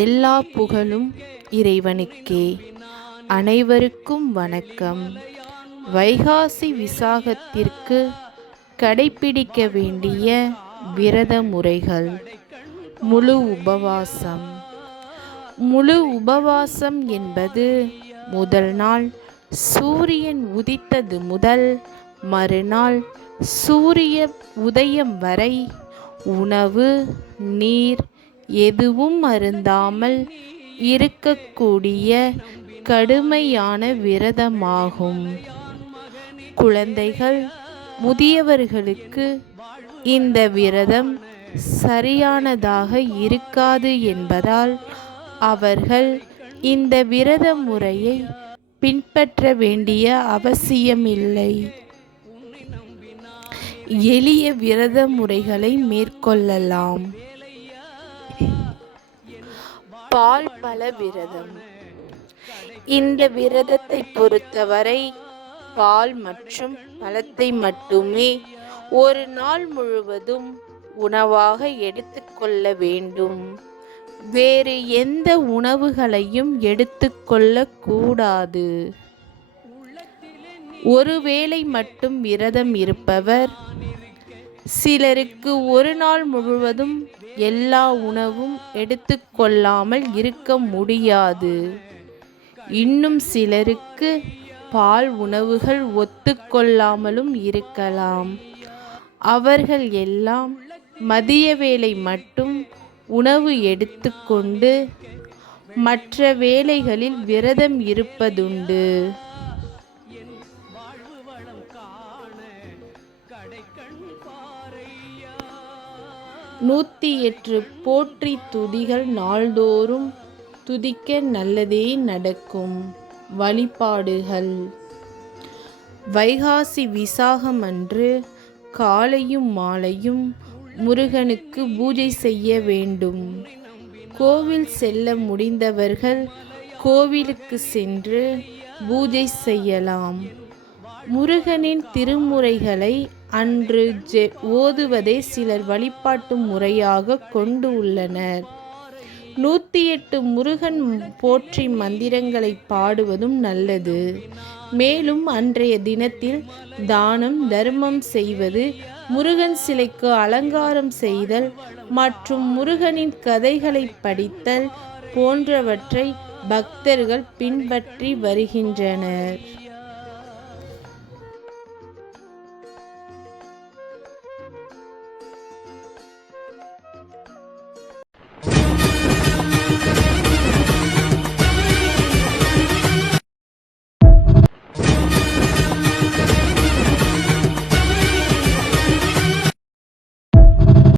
எல்லா புகழும் இறைவனுக்கே. அனைவருக்கும் வணக்கம். வைகாசி விசாகத்திற்கு கடைப்பிடிக்க வேண்டிய விரத முறைகள். முழு உபவாசம். முழு உபவாசம் என்பது முதல் நாள் சூரியன் உதித்தது முதல் மறுநாள் சூரிய உதயம் வரை உணவு நீர் எதுவும் அருந்தாமல் இருக்கக்கூடிய கடுமையான விரதமாகும். குழந்தைகள் முதியவர்களுக்கு இந்த விரதம் சரியானதாக இருக்காது என்பதால் அவர்கள் இந்த விரத முறையை பின்பற்ற வேண்டிய அவசியமில்லை. எளிய விரத முறைகளை மேற்கொள்ளலாம். பால் பழ விரதம். இந்த விரதத்தை பொறுத்தவரை பால் மற்றும் பழத்தை மட்டுமே ஒரு நாள் முழுவதும் உணவாக எடுத்துக்கொள்ள வேண்டும். வேறு எந்த உணவுகளையும் எடுத்துக்கொள்ள கூடாது. ஒருவேளை மட்டும் விரதம் இருப்பவர் சிலருக்கு ஒரு நாள் முழுவதும் எல்லா உணவும் எடுத்துக்கொள்ளாமல் இருக்க முடியாது. இன்னும் சிலருக்கு பால் உணவுகள் ஒத்துக்கொள்ளாமலும் இருக்கலாம். அவர்கள் எல்லாம் மதிய வேளை மட்டும் உணவு எடுத்துக்கொண்டு மற்ற வேளைகளில் விரதம் இருப்பதுண்டு. 108 போற்றி துதிகள் நாள்தோறும் துதிக்க நல்லதே நடக்கும். வழிபாடுகள். வைகாசி விசாகம் அன்று காலையும் மாலையும் முருகனுக்கு பூஜை செய்ய வேண்டும். கோவில் செல்ல முடிந்தவர்கள் கோவிலுக்கு சென்று பூஜை செய்யலாம். முருகனின் திருமுறைகளை அன்று ஓதுவதை சிலர் வழிபாட்டு முறையாக கொண்டு உள்ளனர். 108 முருகன் போற்றி மந்திரங்களை பாடுவதும் நல்லது. மேலும் அன்றைய தினத்தில் தானம் தர்மம் செய்வது, முருகன் சிலைக்கு அலங்காரம் செய்தல் மற்றும் முருகனின் கதைகளை படித்தல் போன்றவற்றை பக்தர்கள் பின்பற்றி வருகின்றனர்.